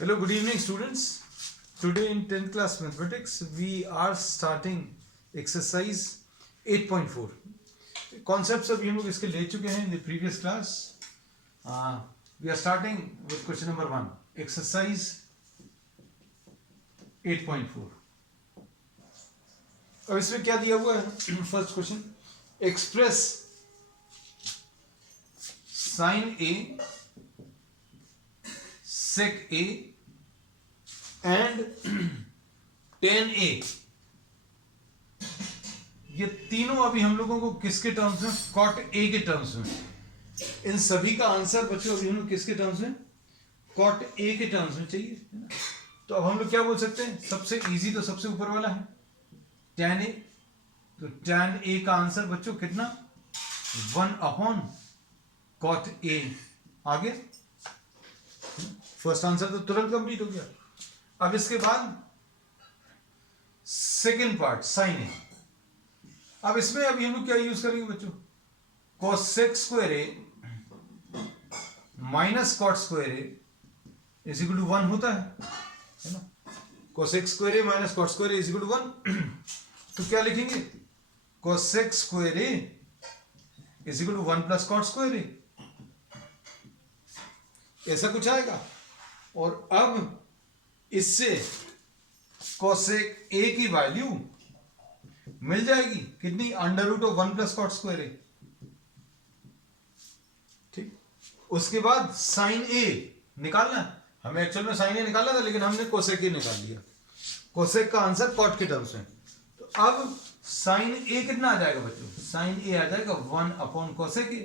Hello, good evening, students. Today in 10th class mathematics, we are starting exercise 8.4. Concepts अभी हम लोग इसके ले चुके हैं in the previous class. We are starting with question number 1. Exercise 8.4. अब इसमें क्या दिया हुआ है? First question. Express sin A, sec A and tan A, ये तीनों अभी हम लोगों को किसके टर्म्स में? cot A के टर्म्स में. इन सभी का आंसर बच्चों अभी हम लोग किसके टर्म्स में? cot A के टर्म्स में चाहिए, है ना? तो अब हम लोग क्या बोल सकते हैं? सबसे इजी तो सबसे ऊपर वाला है tan A. तो tan A का आंसर बच्चों कितना? 1/cot A. आगे फर्स्ट आंसर तो तुरंत कंप्लीट हो गया. अब इसके बाद सेकेंड पार्ट साइन ए. अब इसमें अभी हम लोग क्या यूज करेंगे बच्चों? cosec square A minus cot square A is equal to 1 होता है ना? cosec square A minus cot square A is equal to 1. तो क्या लिखेंगे? cosec square A is equal to 1 plus cot square A. ऐसा कुछ आएगा. और अब इससे cosec A की वैल्यू मिल जाएगी कितनी? Under root of 1 plus cot square A. ठीक. उसके बाद sin A निकालना. हमें एक्चुअल में sin A निकालना था लेकिन हमने cosec A निकाल लिया. cosec का आंसर cot के टर्म्स में. तो अब sin A कितना आ जाएगा बच्चों? sin A आ जाएगा 1/cosec A,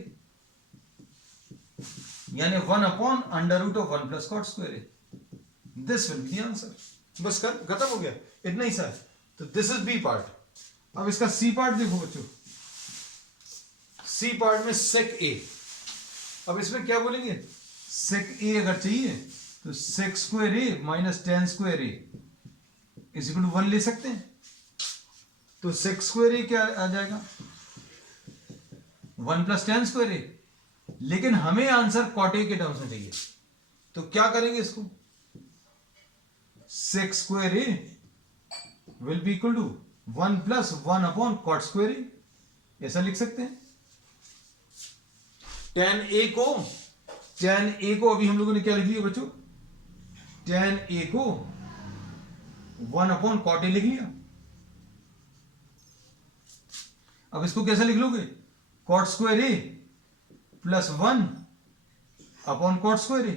यानी 1 under root of 1 plus cot square A. This will be the answer. बस खत्म हो गया, इतना ही सा है. तो दिस इज बी पार्ट. अब इसका सी पार्ट देखो बच्चों. सी पार्ट में सेक ए. अब इसमें क्या बोलेंगे? सेक ए अगर चाहिए तो sec square A minus tan square A is equal to 1 ले सकते हैं. तो सेक स्क्वायर ए क्या आ जाएगा? 1 प्लस tan स्क्वायर ए. लेकिन हमें आंसर cot A के टर्म्स में चाहिए. तो क्या करेंगे इसको? sec square A will be equal to 1 plus 1/cot square A. ऐसा लिख सकते हैं. tan A को अभी हम लोगों ने क्या लिख लिया बच्चों? tan A को 1/cot A लिख लिया. अब इसको कैसे लिख लोगे? cot square A plus 1/cot square A.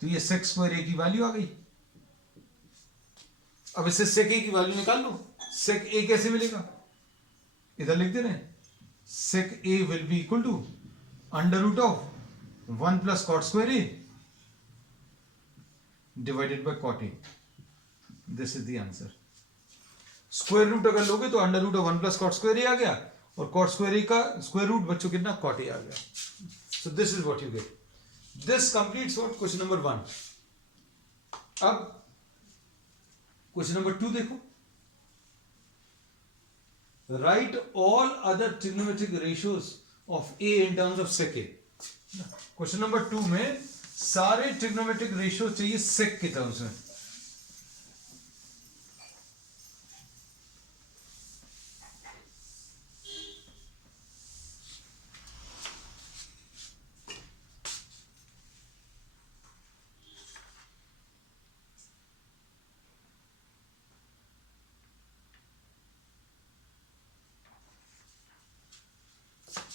तो ये sec स्क्वायर ए की वैल्यू आ गई. अब इससे sec ए की वैल्यू निकाल लो. sec ए कैसे मिलेगा? इधर लिख दे रहे हैं. sec A will be equal to under root of 1 plus cot square A divided by cot A. This is the answer. Square root अगर लोगे तो under root of 1 plus cot square A आ गया और cot स्क्वायर ए का square root बच्चों कितना? cot ए आ गया. सो this is what you gate. This completes what? Question number 1. अब question number 2 देखो. Write all other trigonometric ratios of A in terms of sec A. Question number 2 में सारे trigonometric ratios चाहिए sec के टर्म्स में.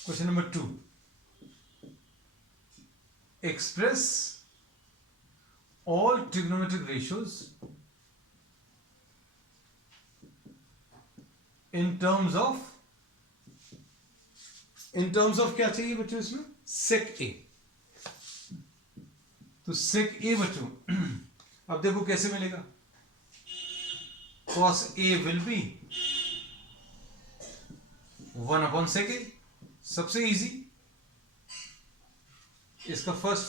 Question number 2. Express all trigonometric ratios in terms of क्या चाहिए बच्चों इसमें? sec A. तो sec A बच्चों अब देखो कैसे मिलेगा? cos A will be 1/sec A. सबसे इजी. इसका फर्स्ट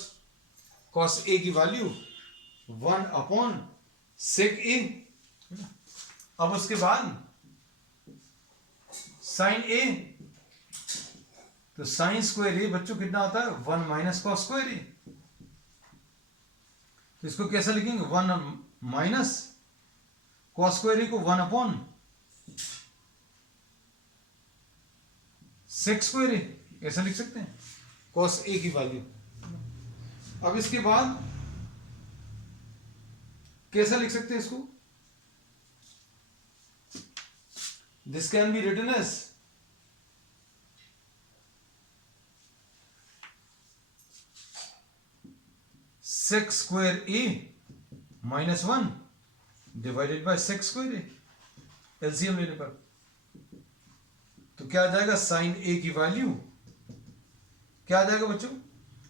cos A की वैल्यू 1/sec A. अब उसके बाद sin A. तो sin स्क्वायर A बच्चों कितना आता है? 1 माइनस cos स्क्वायर A. तो इसको कैसा लिखेंगे, 1 माइनस कॉस स्क्वायर ए को 1 अपॉन सेक स्क्वायर ए, ऐसा लिख सकते हैं कॉस ए की वैल्यू। अब इसके बाद कैसा लिख सकते हैं इसको, this can be written as sec square A minus 1 divided by sec square A, LCM लेने पर तो क्या आ जाएगा, साइन ए की वैल्यू क्या आ जाएगा बच्चों,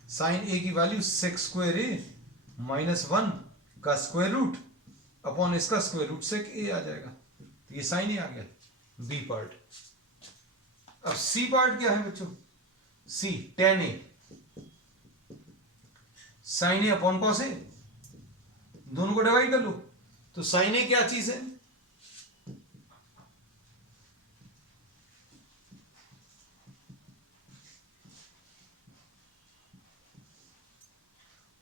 साइन ए की value sec square A minus 1 का स्क्वायर रूट अपॉन इसका स्क्वायर रूट सेक ए आ जाएगा। तो ये साइन ए आ गया बी पार्ट। अब सी पार्ट क्या है बच्चों, सी ten A, sine A upon cos ए, दोनों को डिवाइड कर लो। तो साइन ए क्या चीज है,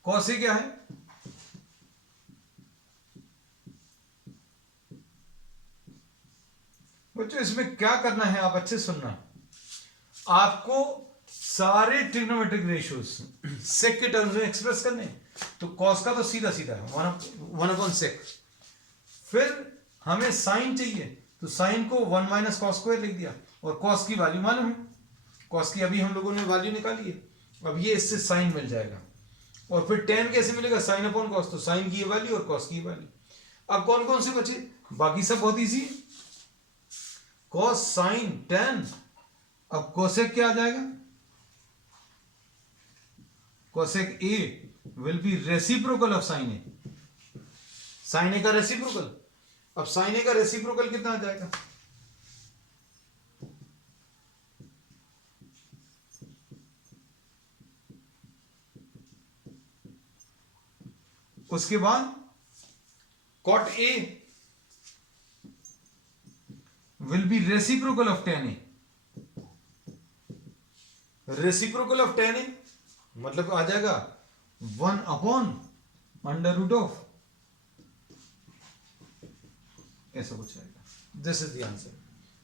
कॉस ए क्या है, बच्चों इसमें क्या करना है, आप अच्छे सुनना, आपको सारे ट्रिग्नोमेट्रिक रेशियोज सेक के टर्म्स में एक्सप्रेस करने हैं। तो कॉस का तो सीधा सीधा है 1 अपॉन सेक, फिर हमें साइन चाहिए तो साइन को 1 माइनस कॉस स्क्वायर लिख दिया, और कॉस की वैल्यू मालूम है, कॉस की अभी हम लोगों ने वैल्यू निकाली है, अब ये इससे साइन मिल जाएगा। और फिर टेन कैसे मिलेगा, साइन अपॉन कॉस, तो साइन की ये वैल्यू और कॉस की ये वैल्यू। अब कौन कौन से बचे, बाकी सब बहुत इजी है, कॉस साइन टेन। अब कोसेक क्या आ जाएगा, cosec A will be reciprocal of sine A, sine A का रेसिप्रोकल। अब साइन ए का रेसिप्रोकल कितना आ जाएगा, उसके बाद cot A will be reciprocal of tan A, reciprocal of tan A मतलब आ जाएगा 1 अपॉन अंडर रूट ऑफ, ऐसा कुछ आएगा। दिस इज द आंसर,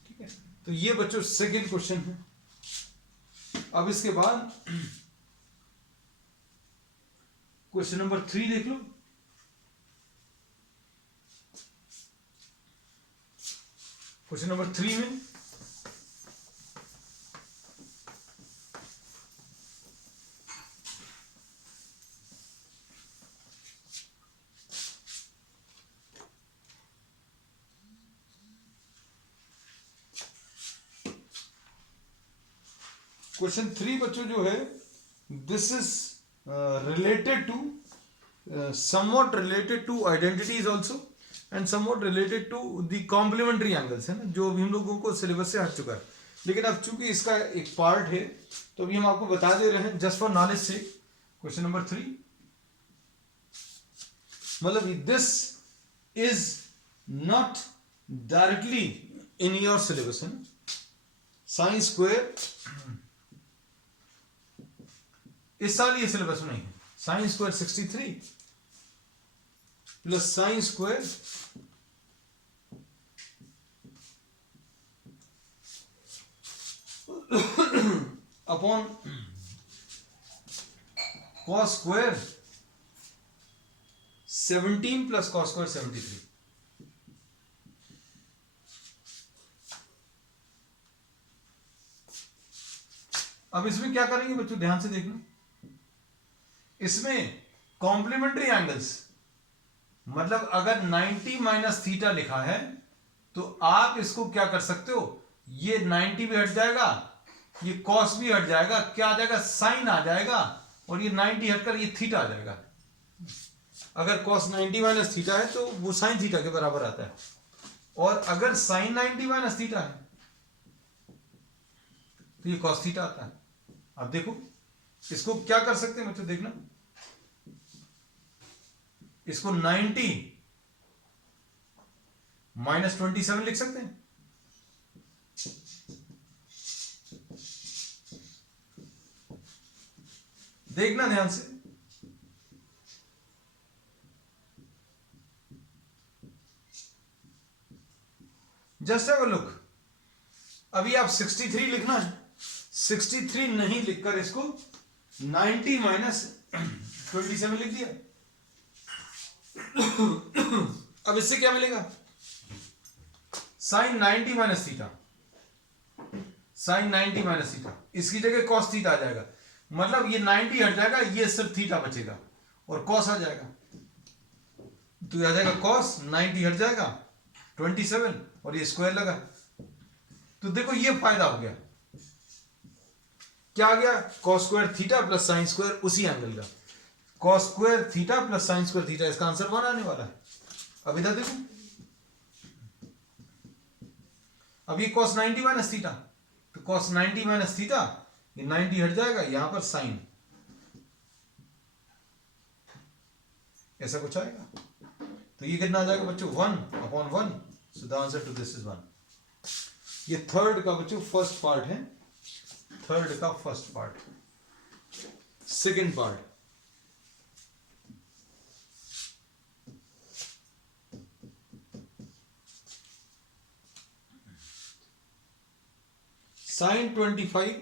ठीक है। तो ये बच्चों सेकेंड क्वेश्चन है। अब इसके बाद क्वेश्चन नंबर 3 देख लो। क्वेश्चन नंबर 3 में क्वेश्चन 3 बच्चों जो है, this is related to somewhat related to identities also and somewhat related to the complementary angles, है ना, जो अभी हम लोगों को सिलेबस से हट चुका है। लेकिन अब चूंकि इसका एक पार्ट है तो अभी हम आपको बता दे रहे हैं जस्ट फॉर नॉलेज से। क्वेश्चन नंबर 3 मतलब this is not directly in your syllabus, है ना, साइन स्क्वायर इस साल ये सिलेबस में नहीं है। Sine square 63 plus sine square upon cos square 17 plus cos square 73। अब इसमें क्या करेंगे बच्चों, ध्यान से देखना, इसमें कॉम्प्लीमेंट्री एंगल्स मतलब अगर 90 माइनस थीटा लिखा है तो आप इसको क्या कर सकते हो, ये 90 भी हट जाएगा, ये कॉस भी हट जाएगा, क्या आ जाएगा, साइन आ जाएगा, और ये 90 हटकर ये थीटा आ जाएगा। अगर कॉस 90 माइनस थीटा है तो वो साइन थीटा के बराबर आता है, और अगर साइन 90 माइनस थीटा है तो ये कॉस थीटा आता है। अब देखो इसको क्या कर सकते हैं बच्चों, देखना, इसको 90 माइनस 27 लिख सकते हैं। देखना ध्यान से, जस्ट हैव अ लुक। अभी आप 63 लिखना है, 63 नहीं लिखकर इसको 90 माइनस 27 लिख दिया। अब इससे क्या मिलेगा? Sine 90 minus theta, sine 90 minus theta, इसकी जगह कॉस थीटा आ जाएगा। मतलब ये 90 हट जाएगा, ये सिर्फ थीटा बचेगा और कॉस आ जाएगा। तो ये आ जाएगा कॉस, 90 हट जाएगा 27 और ये स्क्वायर लगा। तो देखो ये फायदा हो गया। क्या आ गया? Cos square theta plus sine square उसी एंगल का। Cos square theta plus sine square theta, इसका आंसर 1 आने वाला है। अब इधर देखो, अब ये कॉस 90 माइनस थीटा, तो कॉस 90 माइनस थीटा, ये 90 हट जाएगा, यहां पर साइन, ऐसा कुछ आएगा। तो ये कितना आ जाएगा बच्चों? 1/1। So the answer to this is 1। ये थर्ड का बच्चों फर्स्ट पार्ट है, थर्ड का first part. Second part, sine 25,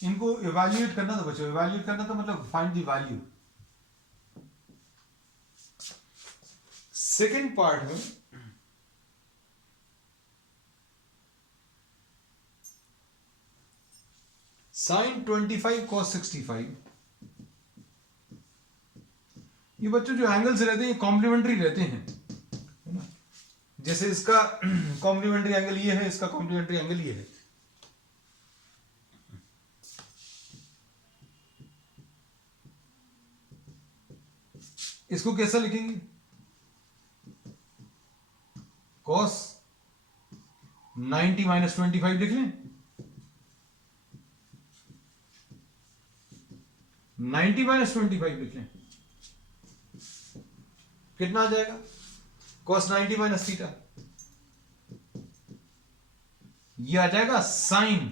इनको इवैल्यूएट करना था बच्चों। इवैल्यूएट करना था मतलब find the value. Second part में साइन 25 कॉस 65, ये बच्चों जो एंगल्स रहते हैं ये कॉम्प्लीमेंट्री रहते हैं, है ना। जैसे इसका कॉम्प्लीमेंट्री एंगल ये है, इसका कॉम्प्लीमेंट्री एंगल ये है। इसको कैसा लिखेंगे? कॉस 90 माइनस 25 लिख लें, 90 माइनस 25 लिख लें, कितना आ जाएगा? कॉस 90 माइनस थीटा, ये आ जाएगा साइन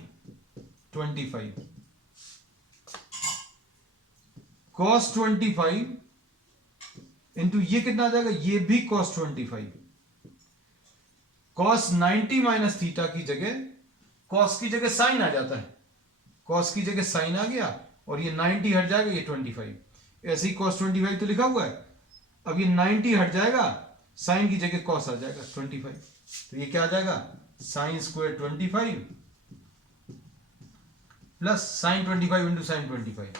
25, कॉस 25 इंटू ये कितना आ जाएगा? ये भी कॉस 25। कॉस 90 माइनस थीटा की जगह, कॉस की जगह साइन आ जाता है, कॉस की जगह साइन आ गया और ये 90 हट जाएगा, ये 25। ऐसे ही कॉस 25 तो लिखा हुआ है, अब ये 90 हट जाएगा, साइन की जगह कॉस आ जाएगा 25। तो ये क्या आ जाएगा? Sine square 25 plus sign 25 into sine 25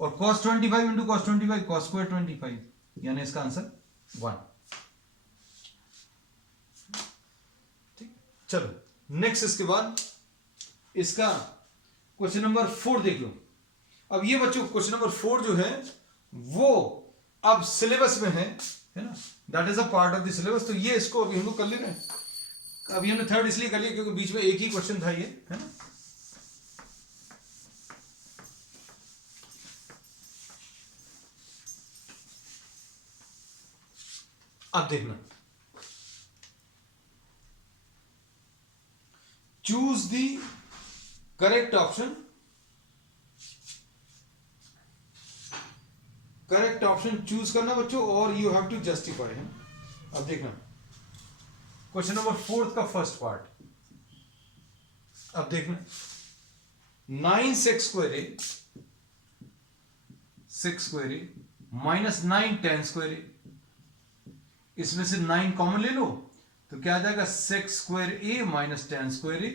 और cos 25 into cos 25, cos square 25, यानी इसका आंसर 1। ठीक, चलो नेक्स्ट। इसके बाद इसका क्वेश्चन नंबर 4 देख लो। अब ये बच्चों क्वेश्चन नंबर 4 जो है वो अब सिलेबस में है ना, that is a part of the syllabus. तो ये इसको अभी हम लोग कर ले रहे हैं। अभी हमने थर्ड इसलिए कर लिया क्योंकि बीच में एक ही क्वेश्चन था ये, है ना। अब देखना, choose the correct option, correct option choose करना बच्चों और यू हैव टू जस्टिफाई है। अब देखना क्वेश्चन नंबर 4 का फर्स्ट पार्ट। अब देखना 9 sex square A, 6 square A minus 9 10 square ए, इसमें से 9 कॉमन ले लो तो क्या आ जाएगा? Sex square A minus 10 square A.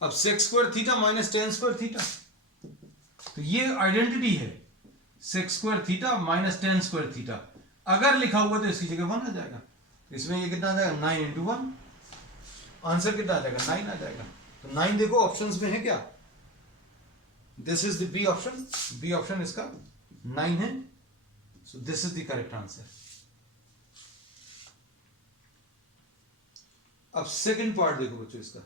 अब sex square theta minus 10 square theta, तो ये आइडेंटिटी है, sex square theta minus 10 square theta. अगर लिखा हुआ तो इसकी जगह 1 आ जाएगा। तो इसमें ये कितना आ जाएगा? 9 इंटू 1, आंसर कितना आ जाएगा? 9 आ जाएगा। तो 9 देखो ऑप्शंस में है क्या? This is the B option, B option इसका 9 है। So this is the correct answer. अब सेकंड पार्ट देखो बच्चों इसका।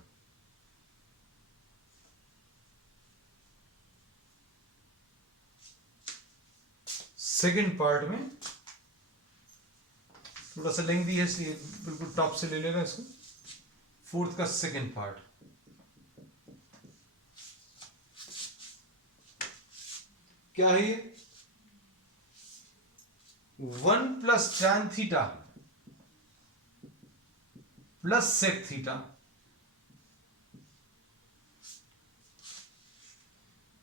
सेकंड पार्ट में थोड़ा सा लेंथी है इसलिए बिल्कुल टॉप से ले लेना इसको। 4th का सेकंड पार्ट, क्या है ये? 1 plus tan theta plus sec theta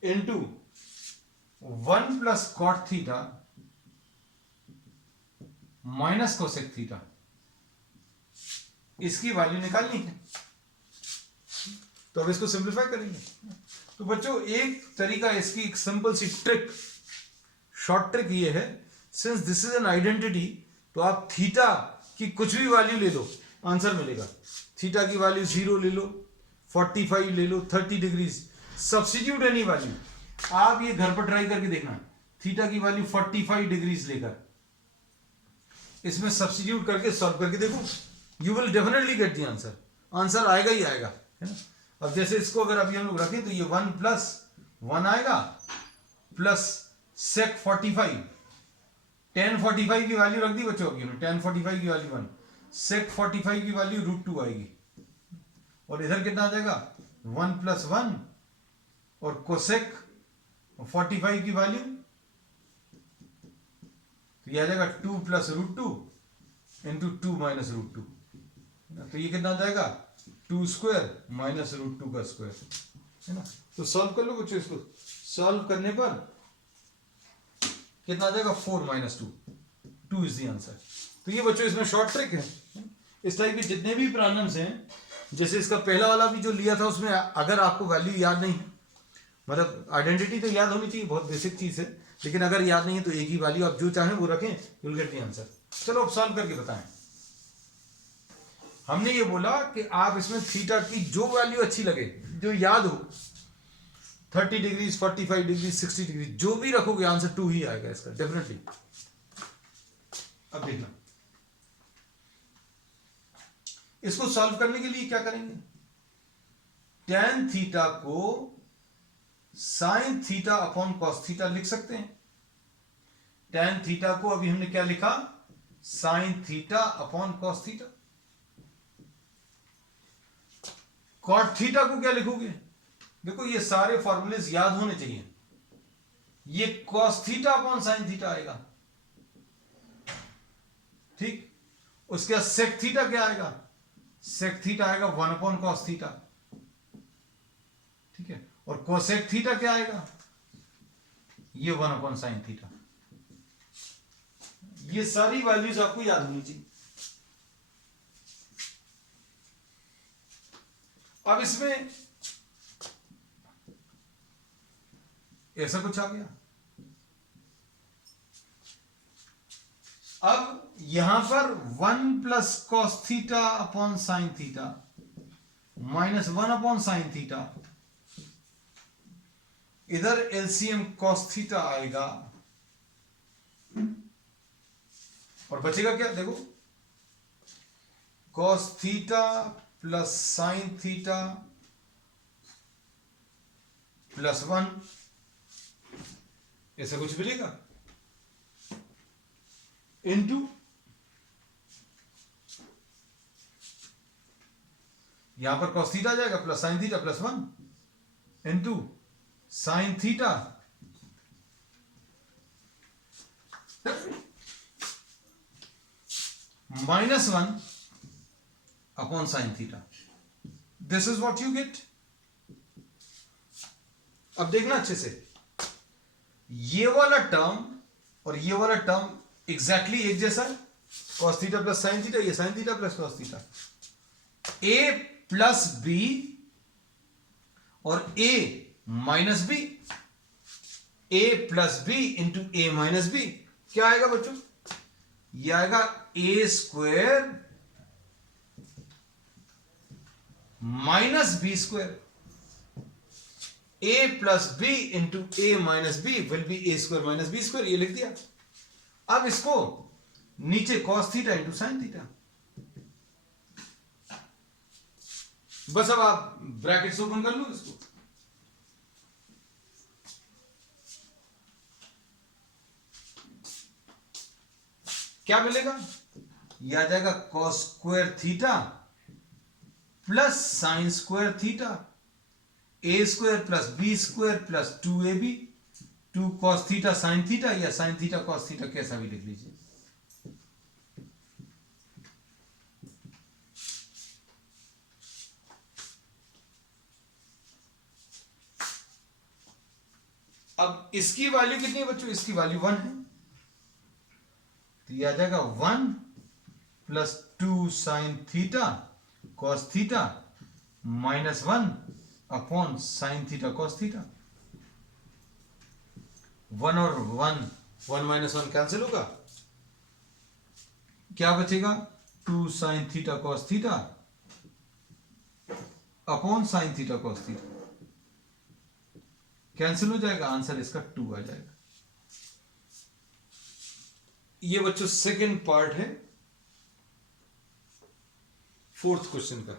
into 1 plus cot theta minus cosec theta, इसकी वैल्यू निकालनी है। तो अब इसको सिंप्लीफाई करेंगे। तो बच्चों एक तरीका, इसकी एक सिंपल सी ट्रिक, शॉर्ट ट्रिक ये है, since this is an identity, तो आप थीटा की कुछ भी वैल्यू ले लो, आंसर मिलेगा। थीटा की वैल्यू 0 ले लो, 45 ले लो, 30 डिग्रीज, सब्स्टिट्यूट एनी वैल्यू। आप ये घर पर ट्राई करके देखना, थीटा की वैल्यू 45 डिग्रीज लेकर इसमें सब्स्टिट्यूट करके सॉल्व करके देखो, you will definitely get the answer. Answer आएगा ही आएगा, है ना। अब जैसे इसको अगर अभी हम लोग रखें तो ये 1 प्लस 1 आएगा, प्लस सेक 45, tan 45 की वैल्यू रख दी बच्चों, अभी tan 45 की वैल्यू 1, सेक 45 की वैल्यू √2 आएगी, और इधर कितना आ जाएगा 1 प्लस 1, और कोसेक 45 की वैल्यू तो ये आ जाएगा 2 प्लस √2 इंटू 2 माइनस √2, तो ये कितना आ जाएगा 2 स्क्वायर माइनस √2 का स्क्वायर, है ना। तो सॉल्व कर लो बच्चों, इसको सॉल्व करने पर कितना आ जाएगा 4 माइनस 2 इज द आंसर। तो ये बच्चों इसमें शॉर्ट ट्रिक है। इस टाइप के जितने भी प्रॉब्लम्स हैं, जैसे इसका पहला वाला भी जो लिया था, उसमें अगर आपको वैल्यू याद नहीं है, मतलब आइडेंटिटी तो याद होनी चाहिए, बहुत बेसिक चीज है, लेकिन अगर याद नहीं है तो एक ही वैल्यू आप जो चाहें वो रखें, you will get the answer. चलो अब सॉल्व करके बताएं। हमने ये बोला कि आप इसमें थीटा की जो वैल्यू अच्छी लगे, जो याद हो, 30 डिग्रीज, 45 डिग्रीज, 60 डिग्री, जो भी रखोगे आंसर 2 ही आएगा इसका डेफिनेटली। अब देखना, इसको सॉल्व करने के लिए क्या करेंगे, tan थीटा को sin theta upon cos theta लिख सकते हैं। tan थीटा को अभी हमने क्या लिखा, sin theta upon cos theta. cot theta को क्या लिखोगे, देखो ये सारे फॉर्मूलेज याद होने चाहिए। ये cos theta upon sin theta आएगा, ठीक। उसके बाद sec थीटा क्या आएगा, sec थीटा आएगा 1 अपॉन cos थीटा, ठीक है। और cosec थीटा क्या आएगा, ये 1 अपॉन sin थीटा। ये सारी वैल्यूज आपको याद होनी चाहिए। अब इसमें ऐसा कुछ आ गया। अब यहां पर 1 plus cos theta upon sine theta minus 1 upon sine theta, इधर एलसीएम कॉस थीटा आएगा, और बचेगा क्या, देखो cos theta plus sine theta plus 1, ऐसा कुछ मिलेगा, इनटू यहां पर कॉस थीटा जाएगा plus sine theta plus 1 into sine theta minus 1 upon sine theta. This is what you gate. अब देखना अच्छे से, ये वाला टर्म और ये वाला टर्म एग्जैक्टली एक जैसा है, cos theta plus sine theta, ये sine theta plus cos theta. A plus B और A minus B, A plus B into A minus B क्या आएगा बच्चों, ये आएगा A square minus B square. A plus B into A minus B will be A square minus B square, ये लिख दिया। अब इसको नीचे cos theta into sine theta, बस अब आप ब्रैकेट्स ओपन कर लो इसको, क्या मिलेगा, यह आ जाएगा cos square theta plus sine square theta, A square plus B square plus 2ab, 2 cos theta sine theta या साइन थीटा कॉस थीटा, कैसा भी लिख लीजिए। अब इसकी वैल्यू कितनी है बच्चों? इसकी वैल्यू 1 है, तो ये आ जाएगा 1 plus 2 sign theta cos theta minus 1 upon sine theta cos theta. 1 और 1 माइनस 1 कैंसिल होगा, क्या बचेगा? 2 sign theta cos theta upon sine theta cos theta, cancel हो जाएगा, आंसर इसका 2 आ जाएगा। ये बच्चों सेकंड पार्ट है फोर्थ क्वेश्चन का।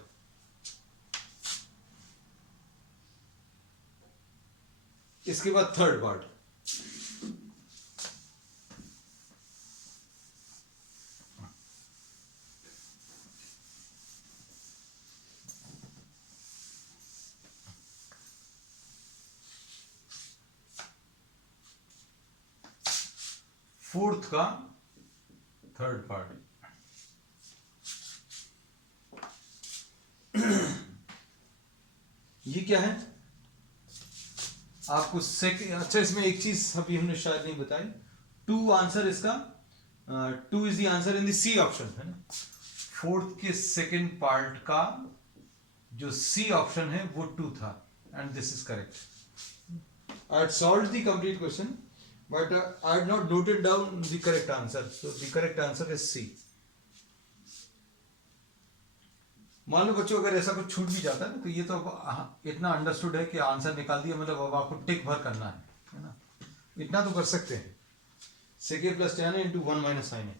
इसके बाद थर्ड पार्ट। फोर्थ का थर्ड पार्ट। ये क्या है आपको अच्छा, इसमें एक चीज अभी हमने शायद नहीं बताई। 2 आंसर इसका 2 is the answer in the C option है ना। फोर्थ के सेकंड पार्ट का जो सी ऑप्शन है वो 2 था, and this is correct. I had solved the complete question but I had not noted down the correct answer, so the correct answer is C. मान लो बच्चों अगर ऐसा कुछ छूट भी जाता है तो ये तो इतना अंडरस्टूड है कि आंसर निकाल दिया, मतलब अब आपको टिक भर करना है ना, इतना तो कर सकते हैं। sec a plus tan a into 1 minus sin a,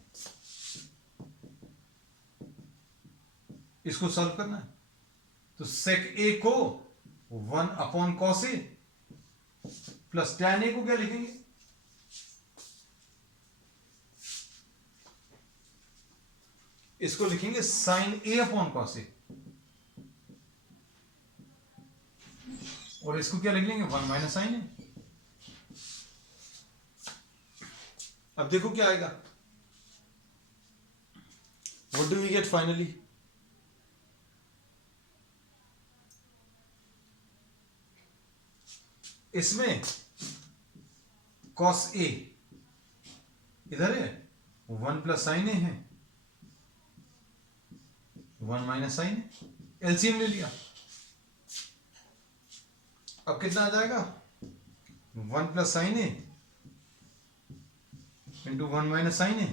इसको सॉल्व करना है। तो sec a को 1 upon cos a plus tan a को क्या लिखेंगे? इसको लिखेंगे साइन ए अपॉन कॉस ए, और इसको क्या लिख लेंगे? 1 माइनस साइन ए। अब देखो क्या आएगा, what do we get finally? इसमें कॉस ए इधर है, 1 प्लस साइन ए है, 1 माइनस साइन है, एलसीएम ले लिया। अब कितना आ जाएगा? 1 plus sine A into 1 minus sine A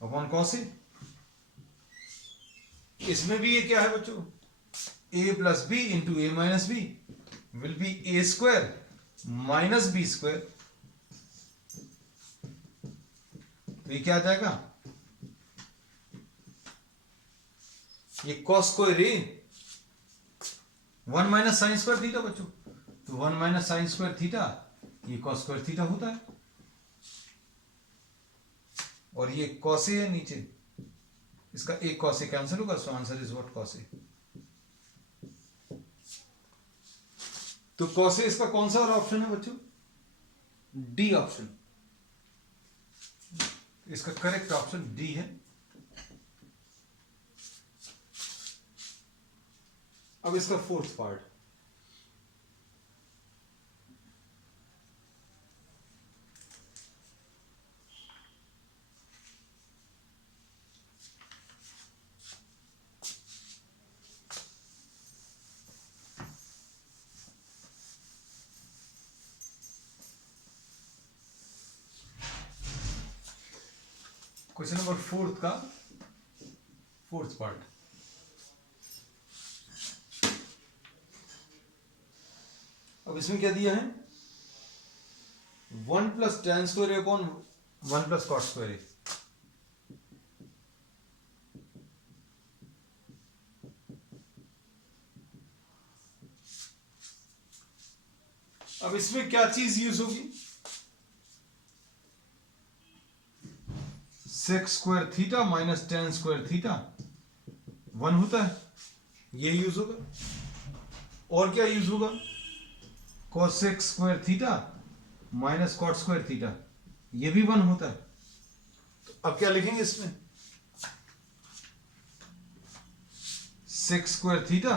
upon cos A. इसमें भी ये क्या है बच्चों? a plus B into A minus B will be A square minus B square. तो ये क्या आ जाएगा? ये cos square A 1 minus sine square theta बच्चों, तो 1 माइनस साइन स्क्वायर थीटा ये कॉस स्क्वायर थीटा होता है, और ये कॉस ए है नीचे, इसका एक कॉस ए कैंसिल होगा, so answer is what? Cos A. तो कॉस ए इसका कौन सा और ऑप्शन है बच्चों? D option. इसका करेक्ट ऑप्शन डी है। अब इसका फोर्थ पार्ट। क्वेश्चन नंबर 4 का फोर्थ पार्ट। अब इसमें क्या दिया है? 1 plus tan square upon 1 plus cot square. अब इसमें क्या चीज यूज होगी? Sec square theta minus tan square theta 1 होता है, ये यूज होगा। और क्या यूज होगा? Cosec square theta minus cot square theta, ये भी 1 होता है। तो अब क्या लिखेंगे इसमें? Sec square theta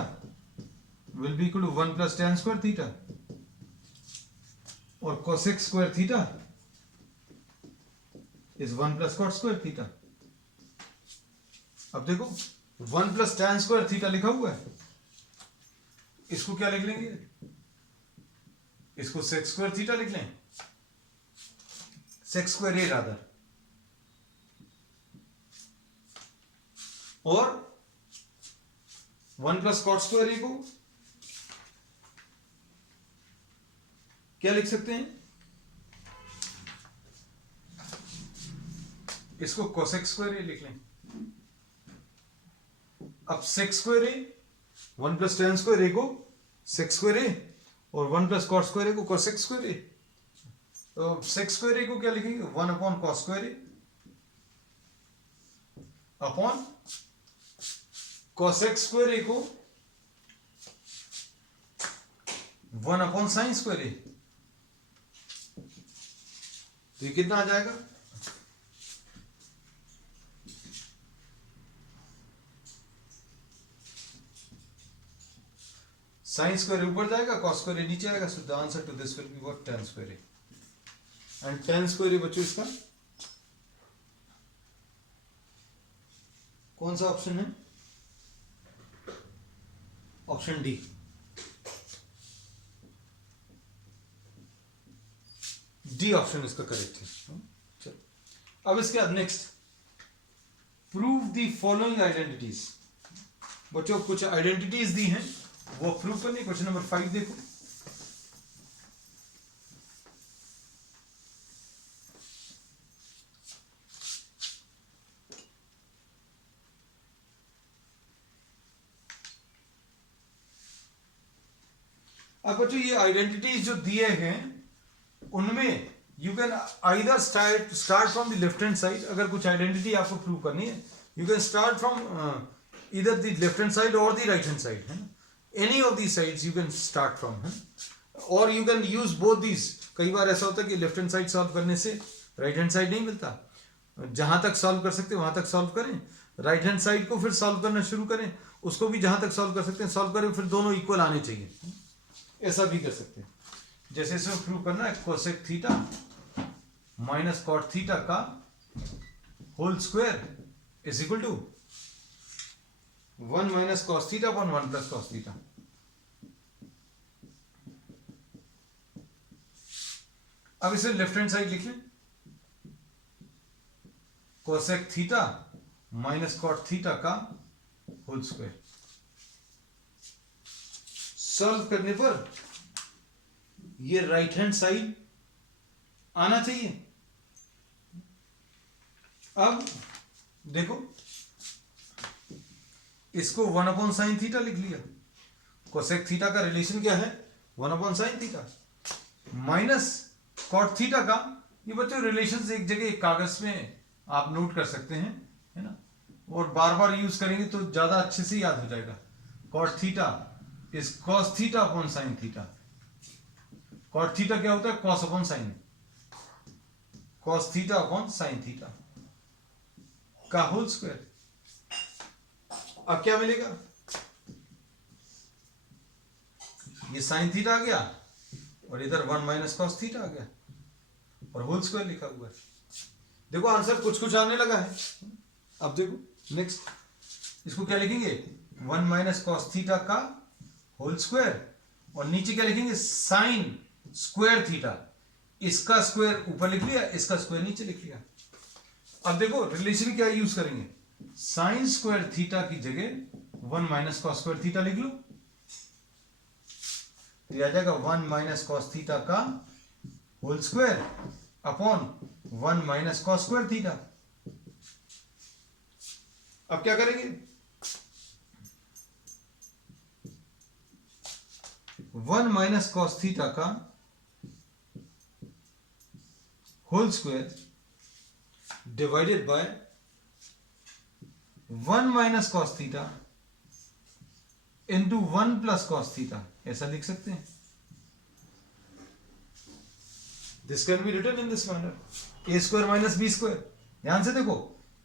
will be equal to 1 plus tan square theta और cosec square theta is 1 plus cot square theta. अब देखो 1 प्लस tan स्क्वायर थीटा लिखा हुआ है, इसको क्या लिख लेंगे, इसको sec स्क्वायर थीटा लिख लें, sec स्क्वायर ए रादर, और 1 प्लस कॉट स्क्वायर ए को क्या लिख सकते हैं, इसको कोसेक स्क्वायर ए लिख लें। अब सेक square A 1 plus tan square ए को सेक स्क्वायर ए और 1 प्लस कॉट स्क्वायर ए को कोसेक स्क्वायर ए। तो सेक स्क्वायर ए को क्या लिखेंगे, 1 अपॉन कॉस स्क्वायर ए अपॉन कोसेक स्क्वायर ए को 1 अपॉन साइन स्क्वायर ए। तो ये कितना आ जाएगा, साइन स्क्वायर ऊपर जाएगा, कॉस स्क्वायर ए नीचे आएगा। So the answer to this will be what, tan square A. And tan square A बच्चों इसका कौन सा ऑप्शन है, ऑप्शन डी। डी ऑप्शन इसका करेक्ट है। चलो अब इसके बाद next, prove the following identities. बच्चों कुछ आइडेंटिटीज दी हैं वो प्रूव करनी। क्वेश्चन नंबर 5 देखो, अब बच्चों ये आइडेंटिटीज जो दिए हैं उनमें you can either start from the left hand side. अगर कुछ आइडेंटिटी आपको प्रूव करनी है, यू कैन स्टार्ट फ्रॉम इधर द लेफ्ट हैंड साइड और द राइट हैंड साइड, है ना, any of the sides you can start from, है, और you can use both these. कई बार ऐसा होता है कि लेफ्ट हैंड साइड सॉल्व करने से राइट हैंड साइड नहीं मिलता, जहां तक सॉल्व कर सकते वहां तक सॉल्व करें, राइट हैंड साइड को फिर सॉल्व करना शुरू करें, उसको भी जहां तक सॉल्व कर सकते हैं सॉल्व करें, फिर दोनों इक्वल आने चाहिए, ऐसा भी कर सकते हैं। जैसे इसमें प्रूव करना है cosec theta minus cot theta का whole square is equal to 1 minus cos theta upon 1 plus cos theta. अब इसे लेफ्ट हैंड साइड लिख लें, cosec theta minus cot theta का होल स्क्वायर। सॉल्व करने पर ये राइट हैंड साइड आना चाहिए। अब देखो इसको 1 अपॉन साइन थीटा लिख लिया, कोसेक थीटा का रिलेशन क्या है, 1 upon sine theta, minus cot theta का, ये बच्चों रिलेशन एक जगह एक कागज में आप नोट कर सकते हैं, है ना, और बार बार यूज करेंगे तो ज्यादा अच्छे से याद हो जाएगा। Cot theta is cos theta upon sine theta. Cot theta क्या होता है, cos upon sine, cos theta upon sine theta का होल स्क्वायर। अब क्या मिलेगा, ये साइन थीटा आ गया और इधर 1 माइनस कॉस थीटा आ गया और होल स्क्वायर लिखा हुआ है। देखो आंसर कुछ कुछ आने लगा है। अब देखो नेक्स्ट, इसको क्या लिखेंगे, 1 माइनस कॉस थीटा का होल स्क्वायर, और नीचे क्या लिखेंगे, साइन स्क्वायर थीटा। इसका स्क्वायर ऊपर लिख लिया, इसका स्क्वायर नीचे लिख लिया। अब देखो रिलेशन क्या यूज करेंगे, साइन स्क्वायर थीटा की जगह 1 माइनस कॉस स्क्वायर थीटा लिख लो, तो आ जाएगा 1 माइनस कॉस थीटा का whole square upon 1 minus cos square theta. अब क्या करेंगे, 1 माइनस कॉस थीटा का whole square divided by 1 minus cos theta into 1 plus cos theta, ऐसा लिख सकते हैं। This can be written in this manner, A square minus B square. ध्यान से देखो,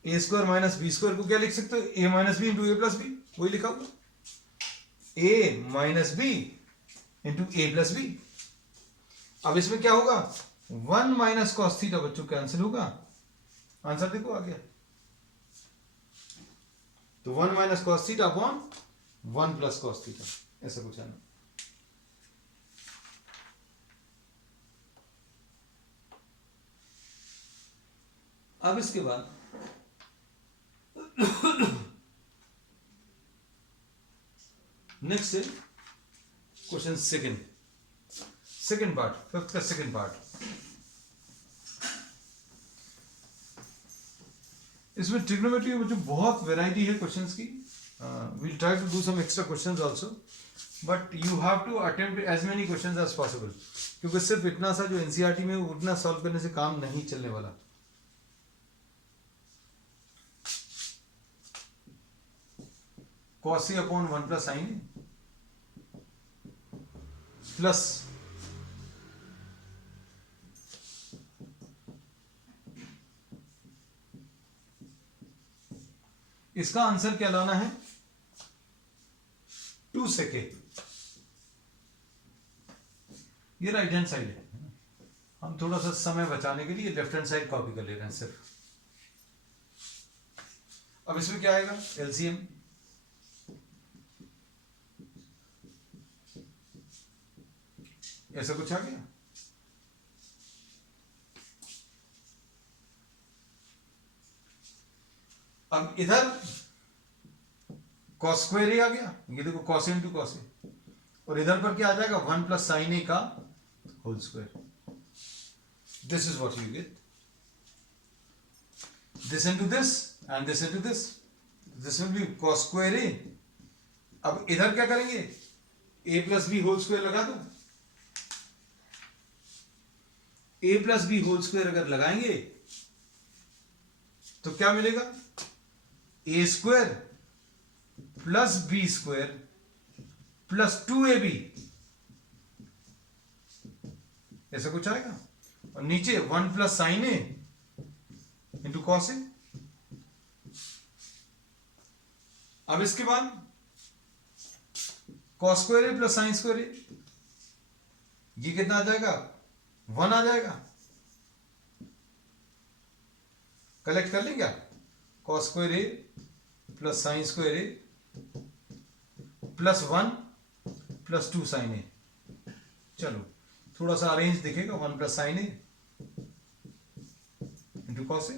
A square minus B square को क्या लिख सकते हो, A minus B into A plus B, वही लिखा हुआ, ए माइनस बी इंटू ए प्लस बी। अब इसमें क्या होगा, 1 माइनस कॉस थीटा बच्चों कैंसिल होगा, आंसर देखो आ गया। तो 1 minus cos theta upon 1 plus cos theta, ऐसा कुछ है ना। अब इसके बाद नेक्स्ट है क्वेश्चन सेकंड पार्ट, फिफ्थ का सेकंड पार्ट। इसमें ट्रिग्नोमेट्री में जो बहुत वैरायटी है क्वेश्चंस की, we'll try to do some extra questions also, but you have to attempt as many questions as possible, क्योंकि सिर्फ इतना सा जो एनसीईआरटी में उतना सॉल्व करने से काम नहीं चलने वाला। cos a upon 1 plus sign plus इसका आंसर क्या लाना है, 2 sec a, ये राइट हैंड साइड है। हम थोड़ा सा समय बचाने के लिए लेफ्ट हैंड साइड कॉपी कर ले रहे हैं सिर्फ। अब इसमें क्या आएगा, एलसीएम, ऐसा कुछ आ गया। अब इधर cos स्क्वायर ए आ गया, ये देखो cos a into cos a, और इधर पर क्या आ जाएगा, 1 प्लस साइन ए का whole square. This is what you get, this into this and this into this, this will be cos square A. अब इधर क्या करेंगे, a plus B whole square लगा दो, a plus B whole square अगर लगाएंगे तो क्या मिलेगा, A square plus B square plus 2ab, ऐसा कुछ आएगा। और नीचे 1 plus sine A into cos A. अब इसके बाद cos square A plus sine square ए, ये कितना आ जाएगा, 1 आ जाएगा। कलेक्ट कर लें क्या, cos square A plus sine square A plus 1 plus 2 sine A. चलो थोड़ा सा अरेंज दिखेगा, 1 plus sine A into cos A.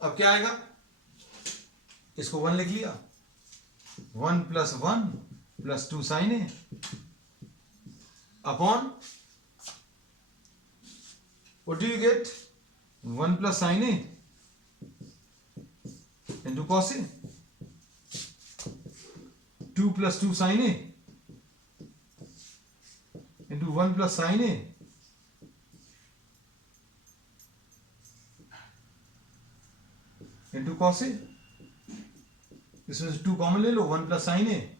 अब क्या आएगा, इसको 1 लिख लिया, 1 plus 1 plus 2 sine A upon, what do you get, 1 plus sine A into cos A, 2 plus 2 sine A into 1 plus sine A into cos A. इसमें से 2 common ले लो, 1 plus sine A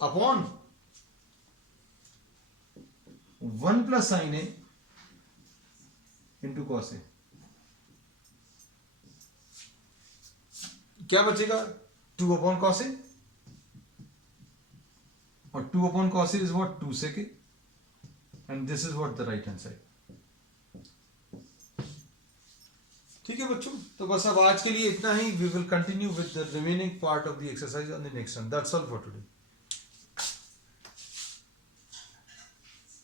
upon 1 plus sine A into cos ए। क्या बचेगा, 2 upon cos ए, और 2 upon cos A is what, 2 sec a, and this is what the right hand side. ठीक है बच्चों, तो बस अब आज के लिए इतना ही। We will continue with the remaining part of the exercise on the next one. That's all for today.